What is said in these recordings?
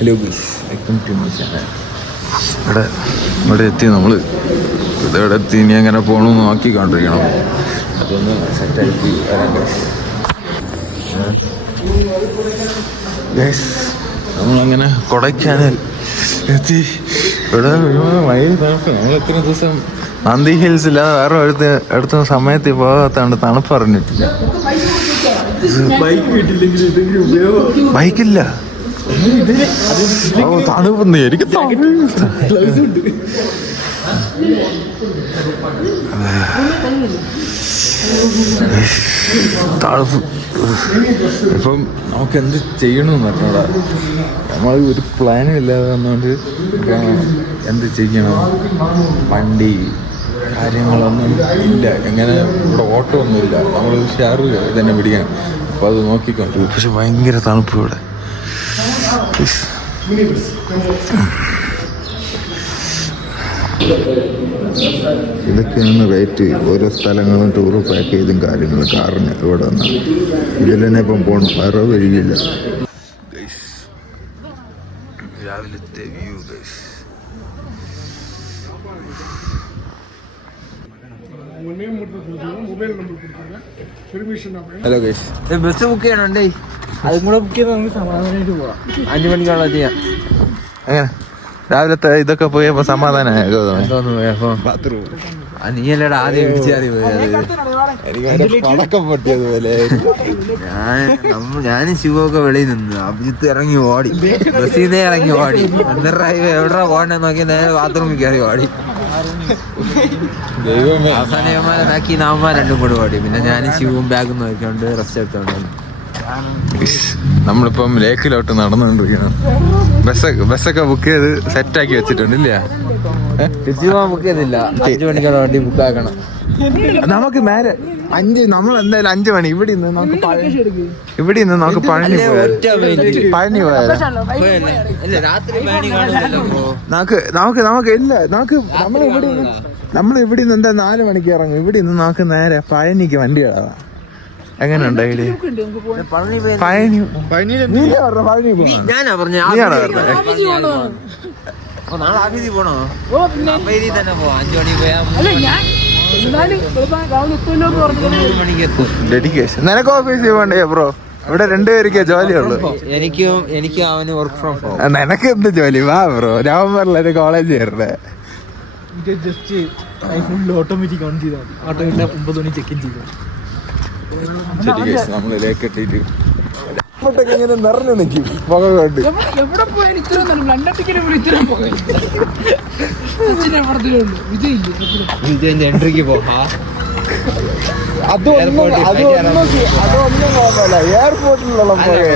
Hello guys, welcome to my channel. ഇവിടെ എത്തി നമ്മൾ. ഇവിടെ എത്തി ഇനി എങ്ങനെ പോകണമെന്ന് നോക്കി കണ്ടിരിക്കണം. അതൊന്ന് സെറ്റാക്കി വരാം ഗൈസ്. നമ്മളങ്ങനെ കൊടൈക്കനാൽ എത്തി. ഇവിടെ മയിൽ തണുപ്പ്. നമ്മൾ ഇത്രയും ദിവസം നന്ദി ഹിൽസ് ഇല്ലാതെ വേറെ അടുത്ത സമയത്ത് പോകാത്തതുകൊണ്ട് തണുപ്പ് അറിഞ്ഞിട്ടില്ല. ബൈക്കില്ല, തണുപ്പ്. എനിക്ക് തണുപ്പ്. ഇപ്പം നമുക്ക് എന്ത് ചെയ്യണമെന്ന് പറഞ്ഞോടാ. നമ്മൾ ഒരു പ്ലാനും ഇല്ലാതെ വന്നുകൊണ്ട് എന്ത് ചെയ്യണം, വണ്ടി കാര്യങ്ങളൊന്നും ഇല്ല. എങ്ങനെ ഇവിടെ ഓട്ടോ ഒന്നുമില്ല. നമ്മൾ ഷെയർ തന്നെ പിടിക്കണം. അപ്പോൾ അത് നോക്കിക്കൊണ്ട്. പക്ഷെ ഭയങ്കര തണുപ്പ് ഇവിടെ. ഇതൊക്കെയാണ് റേറ്റ്. ഓരോ സ്ഥലങ്ങളും ടൂർ പാക്കേജും കാര്യങ്ങളും കാറിന് ഇവിടെ വന്നാൽ ഇതിൽ തന്നെ ഇപ്പം പോകണം. വേറെ വഴിയില്ല. രാവിലത്തെ view guys. Hello guys, bus book ചെയ്യണുണ്ടേ. അതും കൂടെ ബുക്ക് ചെയ്ത് നമുക്ക് സമാധാനമായിട്ട് പോവാം. 5 മണിക്കുള്ള ചെയ്യാം. എങ്ങനെ രാവിലത്തെ ഇതൊക്കെ പോയപ്പോ സമാധാനമായ ബാത്റൂം നീയല്ലടാ ആദ്യം ഇടിച്ചാതി പടക്കം പൊട്ടിയതുപോലെ. ഞാനും ശിവൊക്കെ വെളിയിൽ നിന്ന് അഭിജിത്ത് ഇറങ്ങി ഓടി. ബസ്സിൽ നിന്നേ ഇറങ്ങി ഓടി. എന്നിട്ട് എവിടെ പോകണ്ടെന്ന് നോക്കി നേരെ ബാത്റൂമിൽ കയറി ഓടി. അവസാനമാക്കി നാമ രണ്ടും കൂടെ ഓടി. പിന്നെ ഞാനും ശിവും ബാഗും നോക്കിക്കൊണ്ട് റെസ്റ്റ് എടുത്തോണ്ട് നമ്മളിപ്പം ലേക്കിലോട്ട് നടന്നുകൊണ്ടിരിക്കണം. ബസ്സൊക്കെ ബുക്ക് ചെയ്ത് സെറ്റാക്കി വെച്ചിട്ടുണ്ട്. ഇല്ല, തിരിച്ചു പോകാൻ ബുക്ക് ചെയ്തില്ല. 5 മണിക്കുള്ള വണ്ടി ബുക്ക് ആക്കണം. നമുക്ക് നേരെ 5. നമ്മൾ എന്തായാലും 5 മണി ഇവിടെ നിന്ന് നമുക്ക് പഴനി പോയാലോ. നമ്മൾ ഇവിടെ നിന്ന് എന്താ 4 മണിക്ക് ഇറങ്ങും. ഇവിടെ നിന്ന് നമുക്ക് നേരെ പഴനിക്ക് വണ്ടി ഇടാവാം. എങ്ങനെയുണ്ട് ഐഡിയ? ഞാനാ പറഞ്ഞ നാളെ ആഫീസിൽ പോണോ? അപ്പേരി തന്നെ പോവാം. 5 മണി പോയാൽ 3 മണിക്ക് എത്തും. ഡെഡിക്കേഷൻ. നിനക്ക് ഓഫീസിൽ പോണ്ടേ ബ്രോ? ഇവിടെ 2 പേർക്കേ ജോലിയുള്ളൂ. എനിക്ക് അവന് വർക്ക് ഫ്രം ഹോം. നിനക്ക് എന്ത് ജോലി? വാ ബ്രോ, നവംബറിൽ കോളേജ് ചേർന്നേ. ഓട്ടോമാറ്റിക് ഓൺ ചെയ്താൽ ഓട്ടോ 9 മണി ചെക്ക് ഇൻ ചെയ്തു. ശരി, നമ്മളിലേക്ക് എത്തിയിട്ട് ഇങ്ങനെ നിറഞ്ഞു നിൽക്കും പുക കൊണ്ട്. വിജയന്റെ എൻട്രിക്ക് പോകാം.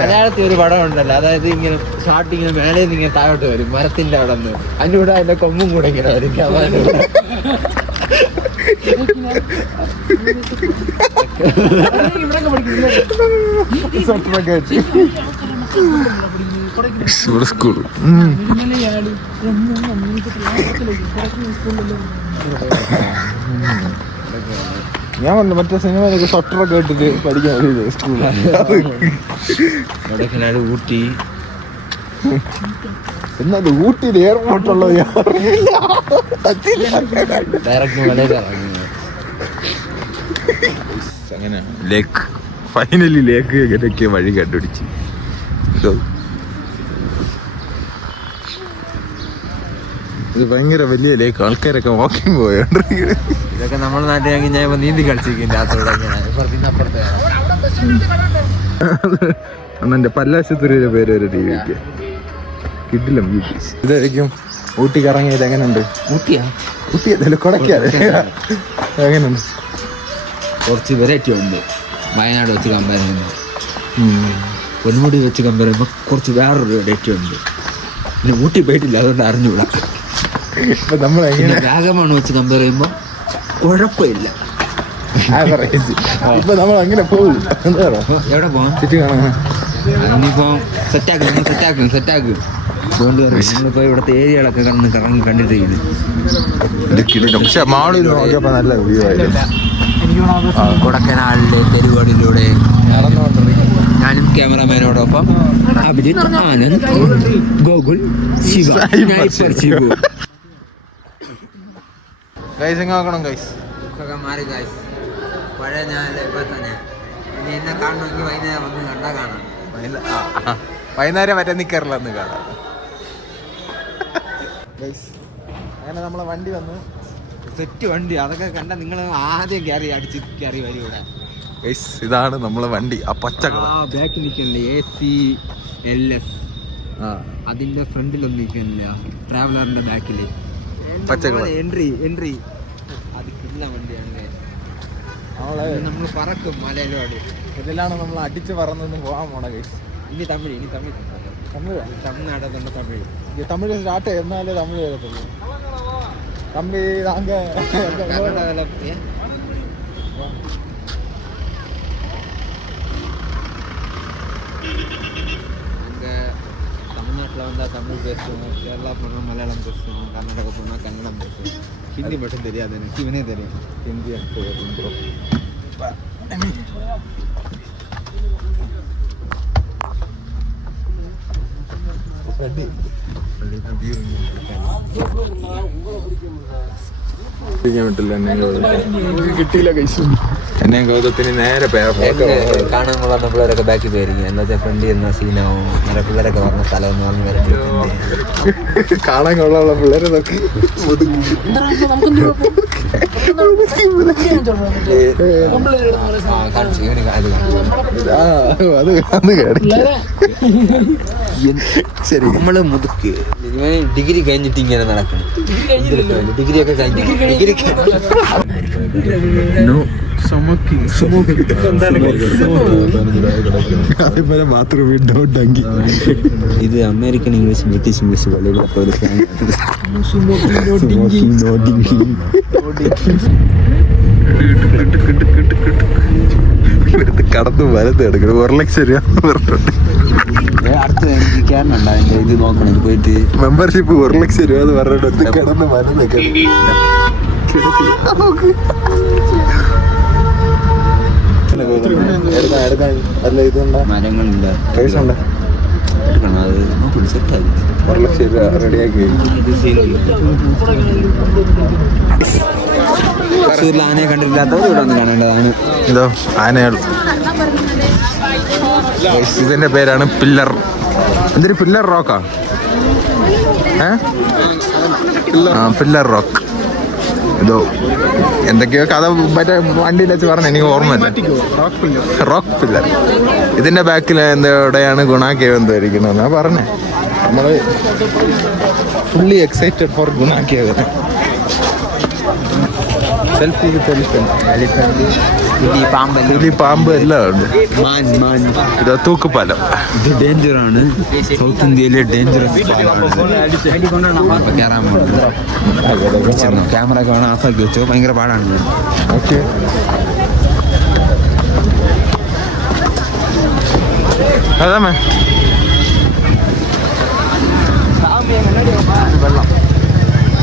മലയാളത്തിൽ ഒരു പടം ഉണ്ടല്ലോ, അതായത് ഇങ്ങനെ ഷാർട്ട് ഇങ്ങനെ മേലെ നിന്ന് ഇങ്ങനെ താഴോട്ട് വരും മരത്തിന്റെ അവിടെ നിന്ന്. അതിന്റെ കൂടെ അതിന്റെ കൊമ്പും കൂടെ ഇങ്ങനെ വരും. സ്കൂൾ ഞാൻ പറഞ്ഞു മറ്റേ സിനിമയിലൊക്കെ സ്വട്ടറൊക്കെ ഇട്ടിട്ട് പഠിക്കാൻ സ്കൂളിൽ. ഊട്ടി എന്നാലും ഊട്ടിയിൽ എയർപോർട്ടുള്ളത് അങ്ങനെ ലേക്ക്. ഫൈനലി ലേക്ക് വഴി കണ്ടുപിടിച്ച്. ഇത് ഭയങ്കര വലിയ ലേക്ക്. ആൾക്കാരൊക്കെ വാക്കിംഗ് പോയോണ്ട്. ഇതൊക്കെ നമ്മുടെ നാട്ടിൽ ഞാൻ ഇപ്പൊ നീന്തി കളിച്ചിരിക്കും രാത്രിയോടെ. അന്നെന്റെ പല്ലാശുത്തൂരിയുടെ പേര് ഒരു ടി വിക്ക് കിട്ടില്ല. ഇതായിരിക്കും ഊട്ടി കറങ്ങിയത്. എങ്ങനെയുണ്ട്? ഊട്ടി അതല്ല, കൊടക്കാതെ എങ്ങനെയുണ്ട്? കുറച്ച് വെറൈറ്റി ഉണ്ട് വയനാട് വെച്ച് കമ്പയർ ചെയ്യുമ്പോൾ. പൊന്മുടി വെച്ച് കമ്പയർ ചെയ്യുമ്പോൾ കുറച്ച് വേറൊരു വെറൈറ്റി ഉണ്ട്. പിന്നെ ഊട്ടി പോയിട്ടില്ല, അതുകൊണ്ട് അറിഞ്ഞൂടാ. ഇപ്പൊ നമ്മൾ വാഗമൺ വെച്ച് കമ്പയർ ചെയ്യുമ്പോൾ കുഴപ്പമില്ല. ഇപ്പൊ നമ്മൾ അങ്ങനെ പോകും. എവിടെ പോകാം? ചുറ്റി കാണാൻ. അതിനിപ്പോ സെറ്റാക്കും. നമ്മളിപ്പോ ഇവിടുത്തെ ഏരിയകളൊക്കെ കണ്ടിട്ട് പക്ഷെ മാളിൽ നോക്കിയപ്പോ നല്ല വ്യൂ ആയിരുന്നു. കൊടക്കനാലിലെ തെരുവുകളിലൂടെ ഞാനും ക്യാമറമാനോടൊപ്പം അഭിജിത്ത്, ആനന്ദ്, ഗോകുൽ, ശിവ, സ്നൈപ്പർ ശിവു. നോക്കണം ഗൈസ്. മാറി ഗൈസ്, പഴയ ഞാനല്ല ഇപ്പൊ തന്നെ. ഇനി എന്നെ കാണണമെങ്കിൽ വൈകുന്നേരം വന്ന് കണ്ടാ കാണാം. വൈകുന്നേരം വരെ നിൽക്കാറില്ല എന്ന് കാണാം. അങ്ങനെ നമ്മളെ വണ്ടി വന്നു, സെറ്റ് വണ്ടി. അതൊക്കെ കണ്ട നിങ്ങൾ ആദ്യം കയറി വരും ഇവിടെ. ഇതാണ് നമ്മളെ വണ്ടി. ആ പച്ച ബാക്കിൽ നിൽക്കുന്നില്ല AC/LS, അതിന്റെ ഫ്രണ്ടിലൊന്നും നിൽക്കുന്നില്ല. ട്രാവലറിന്റെ ബാക്കില് എൻട്രി അത് കിട്ടുന്ന വണ്ടിയാണ്. നമ്മൾ പറക്കും മലയിലോട്. ഇതിലാണ് നമ്മൾ അടിച്ച് പറന്നൊന്നും പോകാൻ പോണ ഗൈസ്. ഇനി തമിഴ് തമിഴ്നാട് തമിഴ് സ്റ്റാർട്ട് എന്നാലേ തമിഴ് വരത്തുള്ളൂ. തമിഴ് தமிழ்நாட்டில் வந்தால் தமிழ் பேசுவோம், கேரளா போனால் மலையாளம் பேசுவோம், கர்நாடகா போனால் கன்னடம் பேசுவோம். ஹிந்தி மட்டும் தெரியாது எனக்கு, இவனே தெரியும் ஹிந்தி. കിട്ടിയില്ല കൈസ്. എന്നെ ഗൗതത്തിന് നേരെ കാണാൻ പറഞ്ഞ പിള്ളേരൊക്കെ ബാക്കി പോയിരിക്കും. എന്താ വെച്ചാൽ ഫ്രണ്ട് ചെയ്യുന്ന സീനാവും. നേരെ പിള്ളേരൊക്കെ പറഞ്ഞ സ്ഥലം എന്ന് പറഞ്ഞ് വരട്ടെ. കാണാൻ കൊള്ളാനുള്ള പിള്ളേരെ നോക്കി ശരി. നമ്മള് മുതുക്ക് ഡിഗ്രി കഴിഞ്ഞിട്ട് ഇങ്ങനെ നടക്കണം. ഡിഗ്രി ഒക്കെ കഴിഞ്ഞു. ഇത് അമേരിക്കൻ ഇംഗ്ലീഷ്, ബ്രിട്ടീഷ് ഇംഗ്ലീഷ് കളികളൊക്കെ ഒരു കടത്ത് വലത്ത് എടുക്കണം. 1 ലക്ഷം രൂപ അടുത്ത് എനിക്ക് കയറണുണ്ട്. അതിന്റെ ഇത് നോക്കണം. പോയിട്ട് മെമ്പർഷിപ്പ് 1 ലക്ഷം രൂപ എന്ന് പറഞ്ഞിട്ട് കിടന്ന് വലതൊക്കെ മരങ്ങളുണ്ട്. പൈസ ഉണ്ട്. എടുക്കണം. അത് നോക്കണം. സെറ്റായി 1 ലക്ഷം രൂപ റെഡിയാക്കി. ആനയെ കണ്ടിട്ടില്ലാത്തവർ ഇവിടെ വന്ന് കാണേണ്ടതാണ്. ഇതോ ആനകൾ. ഇതിന്റെ പേരാണ് പില്ലർ. എന്തൊരു പില്ലർ റോക്കാ? Pillar rock. ഇതോ എന്തൊക്കെയോ കഥ മറ്റേ വണ്ടിയിൽ വെച്ച് പറഞ്ഞ എനിക്ക് ഓർമ്മയില്ല. Rock pillar. ഇതിന്റെ ബാക്കിൽ എവിടെയാണ് ഗുണ കേവ് എന്തോ ഇരിക്കണമെന്നാ പറഞ്ഞേ. നമ്മള് ഫുള്ളി എക്സൈറ്റഡ് ഫോർ ഗുണ കേവ്. സെൽഫി പുലി, പാമ്പ് എല്ലാം ഉണ്ട്. ഇത് തൂക്കുപാലം. ഇത് ഡേഞ്ചറാണ്. സൗത്ത് ഇന്ത്യയിലെ ഡേഞ്ചറസ് ക്യാമറ ഒക്കെ വേണം ഓഫാക്കി വെച്ചോ. ഭയങ്കര പാടാണ്. ഓക്കെ. അതാമേ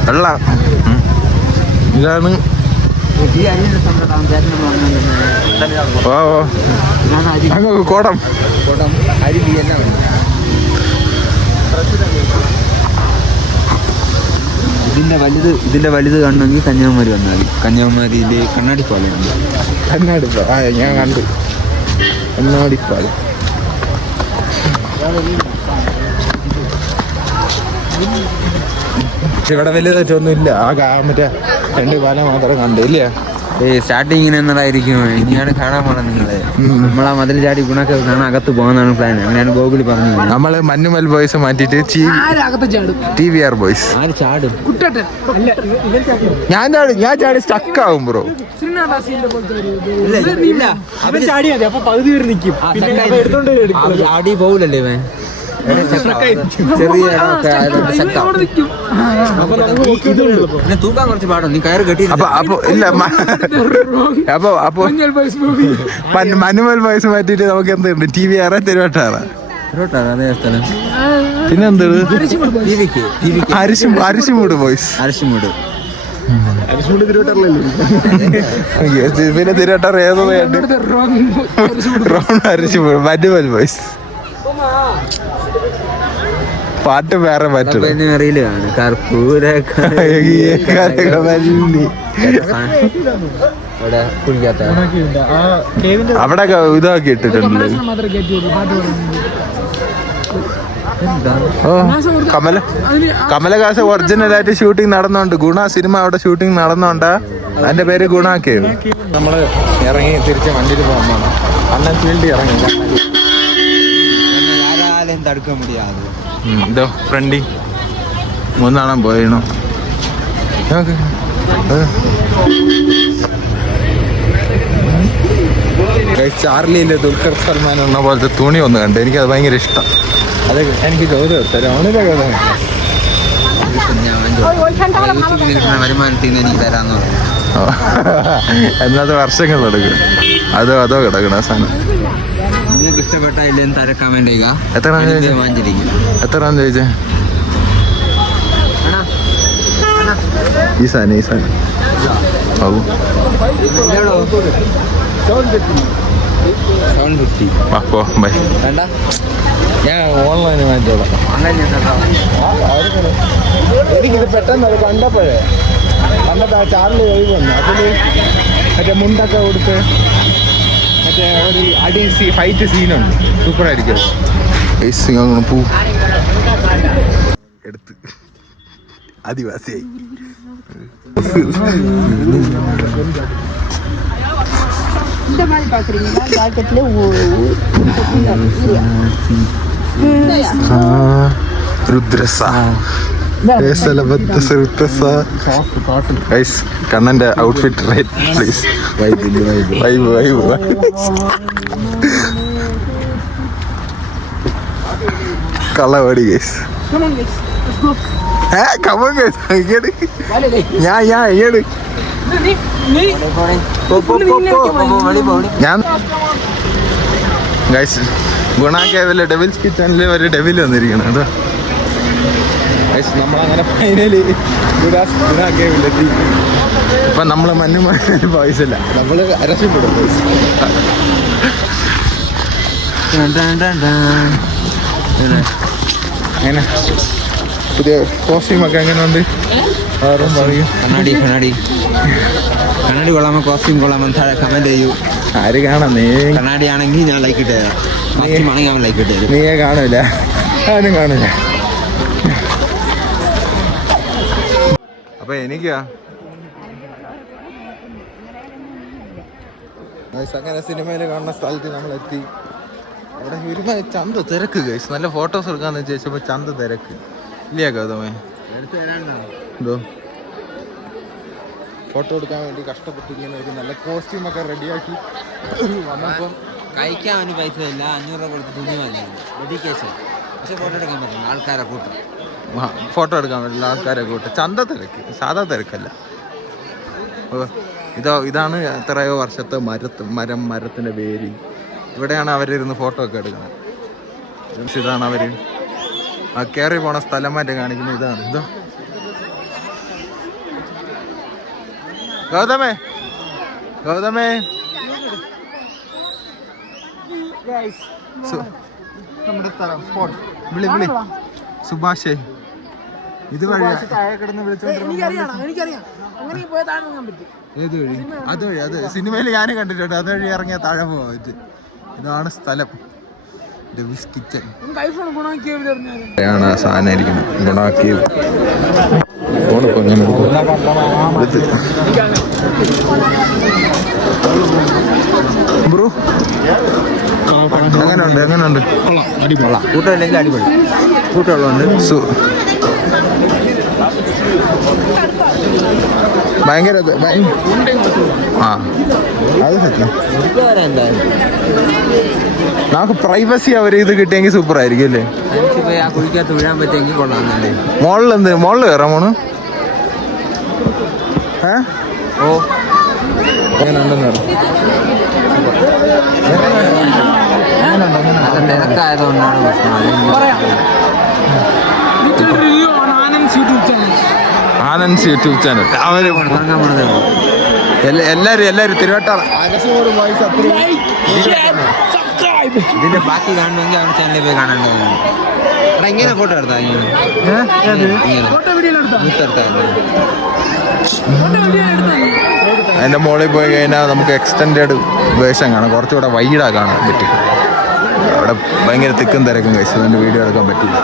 വെള്ളം. ഇതാണ് അങ്ങ് കോടം. ഇതിന്റെ വലുത് കാണണമെങ്കിൽ കന്യാകുമാരി വന്നാൽ മതി. കന്യാകുമാരിയില് കണ്ണാടിപ്പാലയുണ്ട്. കണ്ണാടിപ്പാലം ഞാൻ കണ്ടു. കണ്ണാടിപ്പാലം ഇവിടെ വലുതായിട്ടൊന്നും ഇല്ല. മറ്റേ 2 പാലം മാത്രം കണ്ടു. ഇല്ല സ്റ്റാർട്ടിങ്ങിന് എന്നതായിരിക്കും. ഇനിയാണ് കാണാൻ പോണം നിങ്ങളെ. നമ്മളാ മതിൽ ചാടി ഗുണൊക്കെ കാണാൻ അകത്ത് പോകുന്നതാണ് പ്ലാൻ. അങ്ങനെയാണ് ഗോകുലി പറഞ്ഞു. നമ്മള് മഞ്ഞുമൽ ബോയ്സ് മാറ്റിട്ട് TVR ബോയ്സ്. ആര് ചാടും? ഞാൻ ചാടി സ്റ്റക്ക് ആവും ബ്രോ. ചാടി പോവില്ലല്ലേ ഇവൻ. തൂക്കാൻ കുറച്ച് പാടും. നീ കയറ് കെട്ടി. അപ്പൊ ഇല്ല. അപ്പൊ മനുമൽ വയസ്സ് മാറ്റിട്ട് നമുക്ക് എന്തുണ്ട്? TVR തിരുവട്ടാറാ. അതേ സ്ഥലം. പിന്നെന്ത്? അരിശുമൂട് ബോയ്സ്. അരിശുമൂട് പിന്നെ തിരുവട്ടർ ഏതോ ബോയ്സ് പാട്ട് വേറെ പറ്റും അറിയില്ലാണ് കർപ്പൂര അവിടെ ഇതാക്കി ഇട്ടിട്ടുണ്ട്. ഓ കമലഹാസൻ ഒറിജിനലായിട്ട് ഷൂട്ടിംഗ് നടന്നോണ്ട് ഗുണ സിനിമ അവിടെ ഷൂട്ടിംഗ് നടന്നോണ്ടാ അതിന്റെ പേര് ഗുണാക്കിയത്. നമ്മള് ഇറങ്ങി തിരിച്ച് വണ്ടിയിൽ പോകാൻ പോകണം. അണ്ണൻ ഫീൽഡിൽ ഇറങ്ങി തടുക്കാൻ മുടിയാതെ ഇതോ ഫ്രണ്ടി മൂന്നാണം പോയണോ ചാർലിയിലെ ദുൽഖർ സൽമാൻ എന്ന പോലത്തെ തുണി ഒന്ന് കണ്ട് എനിക്കത് ഭയങ്കര ഇഷ്ടം. അത് എനിക്ക് ചോദ്യം തരാണില്ല കഥ വരുമാനത്തിൽ നിന്ന് എനിക്ക് തരാന്ന് പറഞ്ഞു. എന്നത് വർഷങ്ങളെടുക്കും. അതോ കിടക്കണ സാധനം നിങ്ങൾക്ക് ഇഷ്ടപ്പെട്ടില്ലെന്ന് തര കമന്റ് ചെയ്യുക. എത്ര ചോദിച്ചേ? ഈ സാധനം ബാബു 750. ബൈ. ഞാൻ ഓൺലൈനിൽ വാങ്ങിച്ചോളാം. എനിക്കിത് പെട്ടെന്ന് അത് കണ്ടപ്പോഴേ പണ്ടത്തെ ആ ചാർലി ഒഴിവ് വന്നു. അതിൽ മറ്റേ മുണ്ടൊക്കെ കൊടുത്ത് മറ്റേ ഒരു ഫൈറ്റ് സീനുണ്ട്. സൂപ്പറായിരിക്കും. അങ്ങനെ പൂ എടുത്ത് ആദിവാസിയായി. കണ്ണന്റെ ഔട്ട്ഫിറ്റ് റൈറ്റ് പ്ലീസ്. കള്ളവാടി ഗൈസ്. ഞാൻ ഗൈസ് ഗുണ കേവിലെ ഡെവിൽസ് കിച്ചണിൽ ഒരു ഡെവിൽ വന്നിരിക്കണം. അതോ ഗൈസ് നമ്മളങ്ങനെ ഫൈനലി ഗുണ കേവിലെത്തി. ഇപ്പം നമ്മൾ മഞ്ഞുമഴ പോയില്ല, നമ്മൾ രക്ഷപ്പെടും. അങ്ങനെ പുതിയ കോസ്റ്റ്യൂമൊക്കെ എങ്ങനെയുണ്ട്? കണ്ണാടി കൊള്ളാമോ കോസ്റ്റ്യൂം കൊള്ളാമോ കമന്റ് ചെയ്യൂ. ആര് കാണാം? നീ കണ്ണാടി ആണെങ്കിൽ ഞാൻ ലൈക്ക് ഇട്ട് തരാം. കോസ്റ്റ്യൂം ആണെങ്കിൽ അവൻ ലൈക്ക് ഇട്ട് തരും. നീയെ കാണൂല, ആരും കാണൂല. അപ്പൊ എനിക്കാ അങ്ങനെ സിനിമയിൽ കാണുന്ന സ്ഥലത്ത് നമ്മളെത്തി. അവിടെ ഒരുമ ചന്ത തിരക്ക് ഗൈസ്. നല്ല ഫോട്ടോസ് എടുക്കാന്ന് ചോദിച്ചപ്പോൾ ചന്ത തിരക്ക് ഇല്ലേ ഗൗതമേ? എന്തോ ഫോട്ടോ എടുക്കാൻ വേണ്ടി കഷ്ടപ്പെട്ട് ഇങ്ങനെ ഒരു നല്ല കോസ്റ്റ്യൂമൊക്കെ റെഡിയാക്കി വന്നപ്പം കഴിക്കാൻ അവന് പൈസ ഇല്ല. 500 രൂപ കൊടുത്ത് തുണി വാങ്ങിയത് ഡെഡിക്കേഷൻ. പക്ഷെ ഫോട്ടോ എടുക്കാൻ പറ്റില്ല, ആൾക്കാരെ കൂട്ടും. ഫോട്ടോ എടുക്കാൻ പറ്റില്ല, ആൾക്കാരെ കൂട്ടും. ചന്ത തിരക്ക്, സാധാ തിരക്കല്ല. ഇതാണ് എത്രയോ വർഷത്തെ മരത്തിൻ്റെ വേര്. ഇവിടെയാണ് അവരിരുന്ന് ഫോട്ടോ ഒക്കെ എടുക്കുന്നത്. ഇതാണ് അവർ ആ കയറി പോണ സ്ഥലം മാറ്റം കാണിക്കുന്നത്. ഇതാണ് ഇതോ ഗൗതമേ നമ്മുടെ സ്ഥലം സ്പോട്ട് വിളി സുഭാഷേ ഇത് വഴി ഏത് വഴി? അതുവഴി. അത് സിനിമയിൽ ഞാനും കണ്ടിട്ടുണ്ട്. അതുവഴി ഇറങ്ങിയാൽ താഴെ പോകാൻ പറ്റും. ഇതാണ് സ്ഥലം ഡെവിൽസ് കിച്ചൺ. ആണ് സാധനം ഇരിക്കുന്നത്. ഗുണാക്കി ഫോണിപ്പോ ഇങ്ങനെ ബ്രോ എങ്ങനെയുണ്ട്? കൂട്ടമില്ലെങ്കിൽ അടിപൊളി. കൂട്ടമുള്ളതുകൊണ്ട് ഭയങ്കര ആ അത് സത്യം. നമുക്ക് പ്രൈവസി അവർ ഇത് കിട്ടിയെങ്കിൽ സൂപ്പർ ആയിരിക്കും അല്ലേ? കുഴിക്കകത്ത് വീഴാൻ പറ്റിയെങ്കിൽ കൊള്ളാന്നല്ലേ. മോളിൽ കയറാൻ പോണു. ഓ എങ്ങനെയുണ്ടെന്ന് തിരക്കായതുകൊണ്ടാണ് പ്രശ്നം. Anand YouTube channel. അവര് എല്ലാരും തിരുവട്ടാണ്. ഇതിന്റെ ബാക്കി കാണണമെങ്കിൽ അവരുടെ ചാനലിൽ പോയി കാണേണ്ടത്. ഇങ്ങനെ ഫോട്ടോ എടുത്താ അതിന്റെ മുകളിൽ പോയി കഴിഞ്ഞാൽ നമുക്ക് എക്സ്റ്റൻഡഡ് വേഷം കാണാം, കുറച്ചുകൂടെ വൈഡാ കാണാൻ പറ്റും. അവിടെ ഭയങ്കര തിക്കും തിരക്കും കഴിച്ചു, അതിൻ്റെ വീഡിയോ എടുക്കാൻ പറ്റില്ല.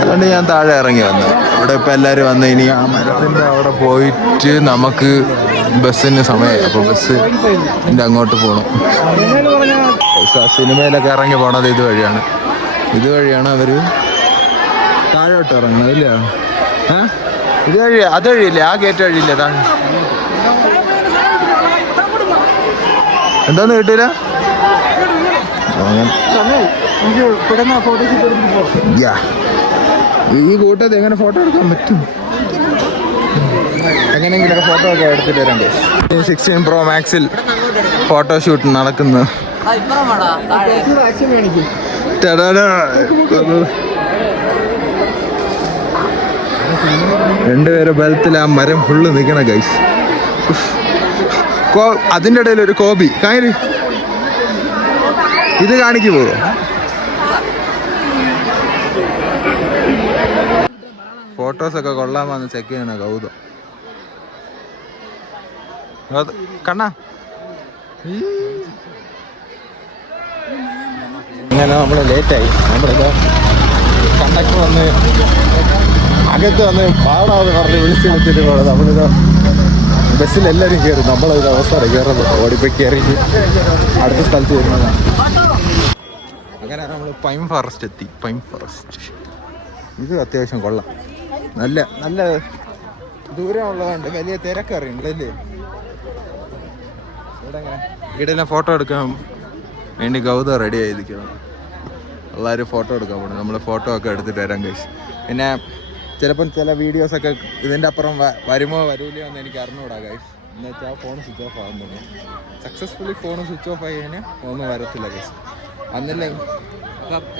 അതുകൊണ്ട് ഞാൻ താഴെ ഇറങ്ങി വന്നു. ഇവിടെ ഇപ്പം എല്ലാവരും വന്ന് ഇനി ആ മരത്തിൻ്റെ അവിടെ പോയിട്ട് നമുക്ക് ബസ്സിന് സമയമായി. അപ്പോൾ ബസ്സിൻ്റെ അങ്ങോട്ട് പോകണം. സിനിമയിലൊക്കെ ഇറങ്ങി പോണത് ഇതുവഴിയാണ് അവർ താഴോട്ട് ഇറങ്ങണത് ഇല്ല. ഇത് വഴി അത് വഴിയില്ലേ, ആ ഗേറ്റ് വഴിയില്ല താഴെ. എന്താന്ന് കിട്ടില്ല. ഈ കൂട്ടത്തിൽ എങ്ങനെ ഫോട്ടോ എടുക്കാൻ പറ്റും? എങ്ങനെയെങ്കിലൊക്കെ ഫോട്ടോ ഒക്കെ എടുത്തിട്ട് വരണ്ടേ. 16 Pro Maxൽ ഫോട്ടോഷൂട്ട് നടക്കുന്നു. രണ്ടുപേരെ ബലത്തിൽ ആ മരം ഫുള്ള് നിൽക്കണ ഗൈസ്. അതിൻ്റെ ഇടയിൽ ഒരു കോബി കായല് ഇത് കാണിക്കു പോകോ. ഫോട്ടോസൊക്കെ കൊള്ളാമെന്ന് ചെക്ക് ചെയ്യണ കൗതുകം. കണ്ണാ ഇങ്ങനെ നമ്മൾ ലേറ്റായി. നമ്മളിത് കണ്ടക്ടർ വന്ന് അകത്ത് വന്ന് പാടാതെ പറഞ്ഞ് വിളിച്ചിട്ട് പോകണം. നമ്മളിത് ബസ്സിലെല്ലാവരും കയറും, നമ്മളിത് അവസരം കയറുന്നത് ഓടിപ്പോയി കയറി അടുത്ത സ്ഥലത്ത് വരുന്നതാണ്. അങ്ങനെ നമ്മൾ പൈൻ ഫോറസ്റ്റ് എത്തി. പൈൻ ഫോറസ്റ്റ് ഇത് അത്യാവശ്യം കൊള്ളാം. നല്ല ദൂരമുള്ളതുകൊണ്ട് വലിയ തിരക്കറിയുണ്ട് അല്ലേ. ഇവിടെ ഫോട്ടോ എടുക്കാൻ വേണ്ടി ഗൗതം റെഡി ആയിരിക്കണം. എല്ലാവരും ഫോട്ടോ എടുക്കാൻ പോകണം. നമ്മൾ ഫോട്ടോ ഒക്കെ എടുത്തിട്ട് വരാൻ കഴിച്ചു. പിന്നെ ചിലപ്പം ചില വീഡിയോസൊക്കെ ഇതിൻ്റെ അപ്പുറം വരുമോ വരൂലയോ എന്ന് എനിക്ക് അറിഞ്ഞൂടാ ഗൈസ്. എന്ന് വെച്ചാൽ ഫോൺ സ്വിച്ച് ഓഫ് ആകാൻ തുടങ്ങി. സക്സസ്ഫുള്ളി ഫോൺ സ്വിച്ച് ഓഫ് ആയി കഴിഞ്ഞാൽ ഒന്നും വരത്തില്ല ഗൈസ്. അന്നില്ലേ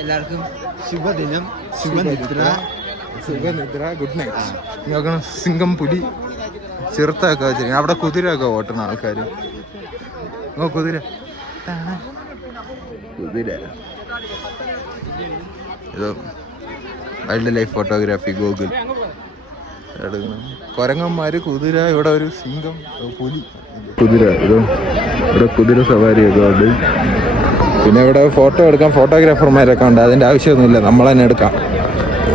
എല്ലാവർക്കും ശുഭദിനം, ശുഭനിദ്ര, ഗുഡ് നൈറ്റ്. നോക്കണം, സിംഗം, പുലി, ചിറുത്തൊക്കെ വെച്ചിരിക്കണം. അവിടെ കുതിരയൊക്കെ ഓട്ടണ ആൾക്കാർ. കുതിര ഇത് വൈൽഡ് ലൈഫ് ഫോട്ടോഗ്രാഫി ഗൂഗിൾ എടുക്കണം. കുരങ്ങന്മാര്, കുതിര, ഇവിടെ ഒരു സിംഗം, പുലി, കുതിര. ഇവിടെ കുതിര സവാരി ഒക്കെ ഉണ്ട്. പിന്നെ ഇവിടെ ഫോട്ടോ എടുക്കാൻ ഫോട്ടോഗ്രാഫർമാരൊക്കെ ഉണ്ട്. അതിൻ്റെ ആവശ്യമൊന്നുമില്ല, നമ്മൾ തന്നെ എടുക്കാം.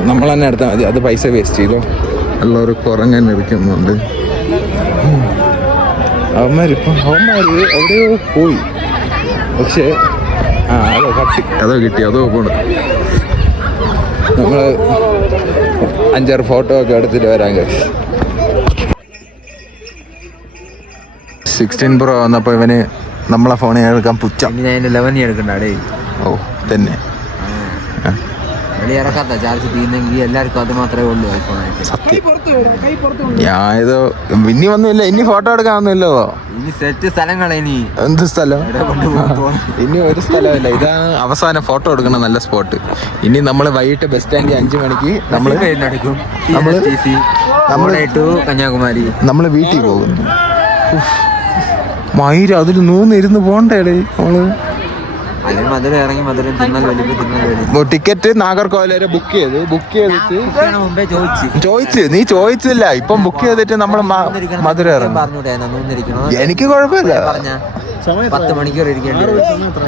നമ്മൾ തന്നെ എടുത്താൽ മതി. അത് പൈസ വേസ്റ്റ് ചെയ്തോ. എല്ലാവരും കുരങ്ങൻ ഇരിക്കുന്നുണ്ട്. അവന്മാർ എവിടെയോ പോയി. പക്ഷേ അതോ കിട്ടി പോണു. നമ്മൾ 5-6 ഫോട്ടോ ഒക്കെ എടുത്തിട്ട് വരാൻ കഴിയും. 16 Pro വന്നപ്പോൾ ഇവന് നമ്മളെ ഫോണിൽ എടുക്കാൻ പുച്ഛം. 11 എടുക്കണ്ടേ. ഓ തന്നെ ഇറക്കാത്ത ചാർജ് തീരുന്നെങ്കിൽ എല്ലാവർക്കും അത് മാത്രമേ ഉള്ളൂ ഐഫോണായിട്ട്. ഞാൻ ഇത് ഇനി ഒന്നുമില്ല, ഇനി ഫോട്ടോ എടുക്കാനൊന്നുമില്ലോ. ഇനി സെറ്റ് സ്ഥലങ്ങളെ. ഇനി എന്ത് സ്ഥലം? ഇനി ഒരു സ്ഥലമില്ല. ഇതാണ് അവസാനം ഫോട്ടോ എടുക്കുന്ന നല്ല സ്പോട്ട്. ഇനി നമ്മൾ വൈകിട്ട് ബസ് സ്റ്റാൻഡിൽ 5 മണിക്ക് നമ്മൾ കന്യാകുമാരി നമ്മൾ വീട്ടിൽ പോകുന്നു. മയിര് അതിൽ 3 ഇരുന്ന് പോണ്ടേ നമ്മള്. ടിക്കറ്റ് നാഗർകോവിൽ വരെ ബുക്ക് ചെയ്തിട്ട് നീ ചോദിച്ചില്ല. ഇപ്പം ബുക്ക് ചെയ്തിട്ട് നമ്മൾ മധുര ഇറങ്ങും. എനിക്ക് കുഴപ്പമില്ല, 10 മണിക്കൂർ ഇരിക്കേണ്ടി.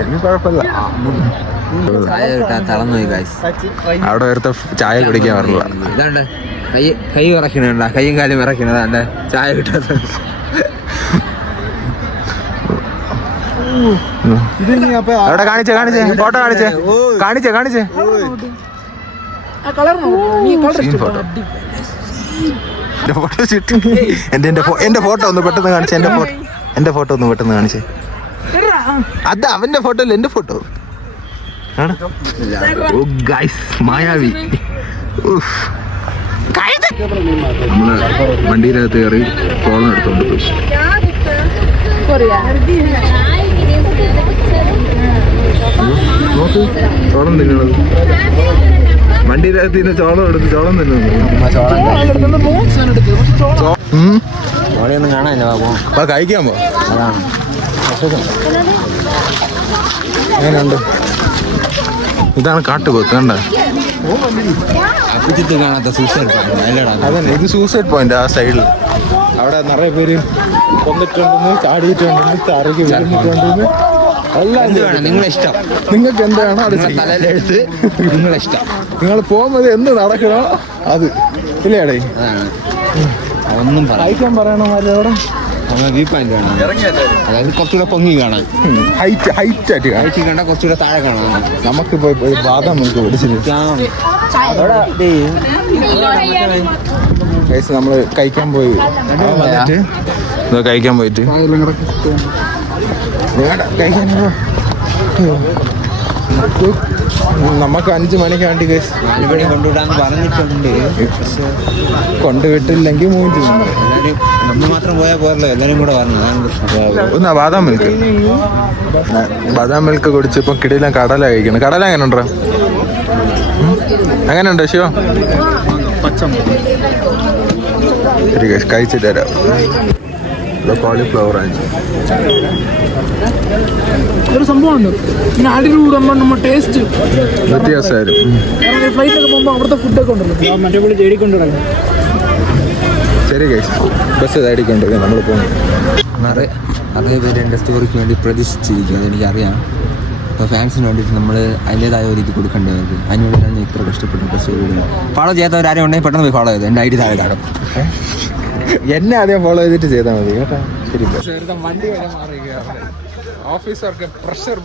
എനിക്ക് കുഴപ്പമില്ല. അവിടെ ഒരുത്ത ചായ കുടിക്കാൻ പറഞ്ഞില്ല. ഇതാണ്ട് കൈ വിറക്കണ, കൈയും കാലും വിറക്കണതാണ്ട് ചായ കിട്ടാത്ത. അവിടെ കാണിച്ചേ ഫോട്ടോ കാണിച്ചേ ഫോട്ടോ ഷൂട്ട്. എന്റെ ഫോട്ടോ ഒന്ന് പെട്ടെന്ന് കാണിച്ചേ. എന്റെ ഫോട്ടോ ഒന്ന് പെട്ടെന്ന് കാണിച്ചേ. അത് അവന്റെ ഫോട്ടോ അല്ല, എന്റെ ഫോട്ടോ. മായാവി. നമ്മള് വണ്ടിയിലകത്ത് കയറി കോളം എടുത്തോണ്ട് പോയി. നോക്ക് ചോളം തിന്നുന്നത്. വണ്ടിയിലകത്ത് നിന്ന് ചോളം എടുത്ത് ചോളം തിന്നുന്നു. ചോളയൊന്നും കാണാനില്ല ബാബു. അപ്പൊ കഴിക്കാൻ പോ. എങ്ങനെയുണ്ട്? ഇതാണ് കാട്ടുപോത്ത് കണ്ട. കാണാത്ത സൂസൈഡ് പോയിന്റ്. അതന്നെ ഇത് സൂസൈഡ് പോയിന്റ്. ആ സൈഡിൽ അവിടെ നിറയെ പേര് കൊന്നിട്ടുണ്ടെന്ന്, ചാടിയിട്ടുണ്ടെന്ന്, ചാറുകി വീണിട്ടുണ്ടെന്ന് എല്ലാം. നിങ്ങളെ ഇഷ്ടം, നിങ്ങൾക്ക് എന്താണോ അത് തലയിലെടുത്ത് നിങ്ങളെ ഇഷ്ടം. നിങ്ങൾ പോകുന്നത് എന്ത് നടക്കണോ അത് ഇല്ലേടേ. ഒന്നും കഴിക്കാൻ പറയണമാര് അവിടെ വ്യൂ പോയിന്റ് കാണാം. അതായത് കുറച്ചുകൂടെ പൊങ്ങി കാണാൻ, ഹൈറ്റ് ആയിട്ട് കാഴ്ച കണ്ടാൽ കുറച്ചുകൂടെ താഴെ കാണാം. നമുക്ക് പോയി ബാദാം മിൽക്ക് പിടിച്ചിട്ട് നമ്മള് കഴിക്കാൻ പോയി. കഴിക്കാൻ പോയിട്ട് നമുക്ക് 5 മണിക്ക് വേണ്ടി 4 മണി കൊണ്ടുവിടാന്ന് പറഞ്ഞിട്ടുണ്ട്. കൊണ്ടുവിട്ടില്ലെങ്കിൽ മൂഞ്ച് നമ്മൾ മാത്രം പോയാൽ പോരല്ലോ, എല്ലാവരും കൂടെ പറഞ്ഞു. ഒന്ന് ബാദാം മിൽക്ക് കുടിച്ച് ഇപ്പം കിടിലം കടല കഴിക്കണം. കടല എങ്ങനെ ഉണ്ടോ? എങ്ങനെയുണ്ടോ ശിവ? ശരി കഴിച്ചിട്ട് തരാം. കോളിഫ്ലവർ ഒരു സംഭവമുണ്ട്. പിന്നെ അടികൂടുമ്പോൾ നമ്മൾ ടേസ്റ്റ് വ്യത്യാസമായിരുന്നു. ഫ്ലൈറ്റൊക്കെ പോകുമ്പോൾ അവിടുത്തെ ഫുഡൊക്കെ ഉണ്ടല്ലോ, മറ്റേ പുള്ളി തേടിക്കൊണ്ടിരുന്നു. ശരി ഗൈസ്, ബസ് തേടിക്കൊണ്ടിരിക്കുക നമ്മൾ പോകുന്നു. അതേ പേര് എൻ്റെ സ്റ്റോറിക്ക് വേണ്ടി പ്രതീക്ഷിച്ചിരിക്കും, അതെനിക്കറിയാം. അപ്പോൾ ഫാൻസിന് വേണ്ടിയിട്ട് നമ്മൾ അതിൻ്റേതായ ഒരു ഇത് കൊടുക്കേണ്ടത്. അതിനുവേണ്ടിയാണ് ഞാൻ ഇത്ര കഷ്ടപ്പെട്ടു. സ്റ്റോറി ഫോളോ ചെയ്യാത്തവരാരും ഉണ്ടെങ്കിൽ പെട്ടെന്ന് പോയി ഫോളോ ചെയ്തു. എൻ്റെ ഐഡി താഴെ കാണും. എന്നെ ആദ്യം ഫോളോ ചെയ്തിട്ട് ചെയ്താൽ മതി കേട്ടോ. ശരി, വണ്ടി വരെ മാറിയിരിക്കുക. ഓഫീസർക്ക് pressure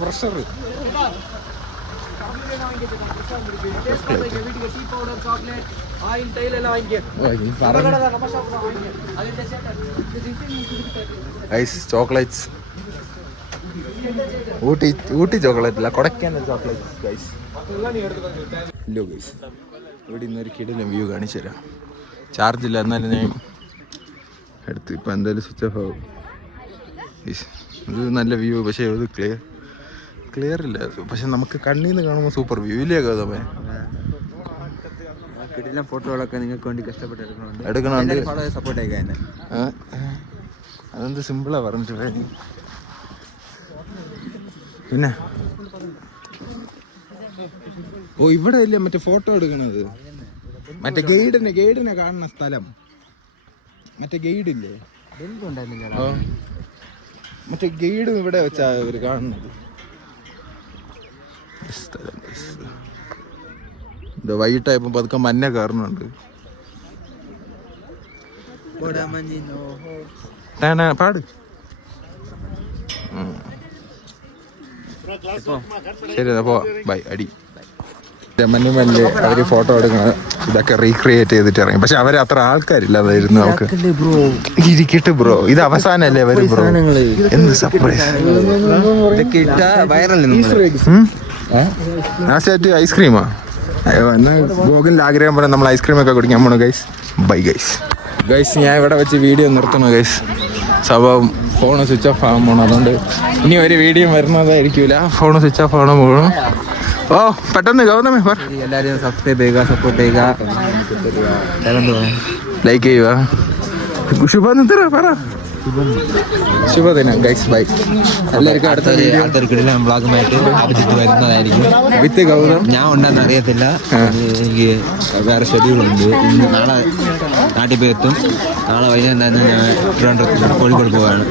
ice chocolates. Ooty chocolate അല്ല, Kodaikanal chocolate guys. Hello guys, ഇവിടെ ഇന്നൊരു കിടിലൻ വ്യൂ കാണിച്ചു തരാം. ചാർജില്ല, എന്നാലും ഞാൻ എടുത്ത് ഇപ്പം എന്തായാലും സ്വിച്ച് ഓഫ് ആവും. ഇത് നല്ല വ്യൂ, പക്ഷേ ഇത് ക്ലിയർ ഇല്ല. പക്ഷെ നമുക്ക് കണ്ണിൽ നിന്ന് കാണുമ്പോൾ സൂപ്പർ വ്യൂ ഇല്ലേ ഗൗതമേ? ഫോട്ടോകളൊക്കെ നിങ്ങൾക്ക് വേണ്ടി കഷ്ടപ്പെട്ട് എടുക്കണുണ്ട്. സപ്പോർട്ട് ആയിക്കാൻ അതെന്ത് സിമ്പിളാണ് പറഞ്ഞിട്ടില്ല. പിന്നെ ഇവിടെ ഇല്ലേ മറ്റേ ഫോട്ടോ എടുക്കണത്, മറ്റേ ഗൈഡിനെ കാണുന്ന സ്ഥലം, മറ്റേ ഗൈഡില്ലേ? മറ്റേ ഗൈഡ് ഇവിടെ വെച്ചാ ഇവര് കാണുന്നത്. വൈകിട്ടായപ്പോ പതുക്കെ മഞ്ഞ കയറുന്നുണ്ട്. പാട്. ശരി, അപ്പോ ബൈ. അടി മഞ്ഞുമല്ല് അവര് ഫോട്ടോ എടുക്കണം. ഇതൊക്കെ റീക്രിയേറ്റ് ചെയ്തിട്ട് ഇറങ്ങി. പക്ഷെ അവര് അത്ര ആൾക്കാരില്ലാതായിരുന്നു. നമുക്ക് ഇരിക്കട്ടെ ബ്രോ, ഇത് അവസാനല്ലേ അവര് ബ്രോ. എന്ത് സർപ്രൈസ്. ഐസ്ക്രീമാ ഗോകുലിന്റെ ആഗ്രഹം പോലെ നമ്മൾ ഐസ്ക്രീമൊക്കെ കുടിക്കാൻ പോണു ഗൈസ്. Bye guys. ഞാൻ ഇവിടെ വെച്ച് വീഡിയോ നിർത്തണു ഗൈസ്. സ്വഭാവം ഫോണ് സ്വിച്ച് ഓഫ് ആകാൻ പോകണം. അതുകൊണ്ട് ഇനി ഒരു വീഡിയോ വരുന്നതായിരിക്കൂല. ഫോണ് സ്വിച്ച് ഓഫ് ആകണം പോകണം. ഓ പെട്ടെന്ന് ഗൗതമേ എല്ലാവരും സബ്സ്ക്രൈബ് ചെയ്യുക, സപ്പോർട്ട് ചെയ്യുക, ലൈക്ക് ചെയ്യുക. ശുഭദിനം ഗൈസ്. ബൈ. എല്ലാവർക്കും അടുത്തൊരു ബ്ലോഗുമായിട്ട് അഭിജിത്ത് വരുന്നതായിരിക്കും. വിത്ത് ഗൗതം. ഞാൻ ഉണ്ടെന്ന് അറിയത്തില്ല, എനിക്ക് വേറെ ഷെഡ്യൂളുണ്ട്. ഇന്ന് നാളെ നാട്ടിൽ പോയി എത്തും. നാളെ വൈകുന്നേരം ഞാൻ ട്രിവാൻഡ്രത്ത് കോഴിക്കോട് പോവുകയാണ്.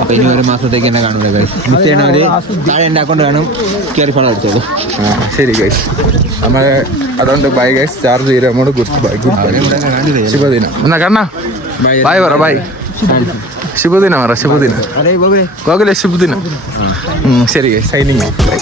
അപ്പോൾ ഇനി 1 മാസത്തേക്ക് എന്നെ കാണുന്നത് ഗൈസ്. മിസ് ചെയ്യണവർ താഴെ എൻ്റെ അക്കൗണ്ട് കാണും, കയറി ഫോൺ അടിച്ചോളൂ. ശരി ഗൈസ്, നമ്മൾ അതുകൊണ്ട് ബൈ ഗൈസ്. ചാർജ് ചെയ്യുമ്പോൾ ഗുഡ് ബൈ. ശുഭദിനം. എന്നാ കണ്ണാ ബൈ പറ. ബൈ. ശുഭദിനം പറ. ശുഭദിനം ഗോകുലേ. ശുഭദിനം. ശരി ഗൈസ്, സൈനിങ് ഓഫ്. ബൈ.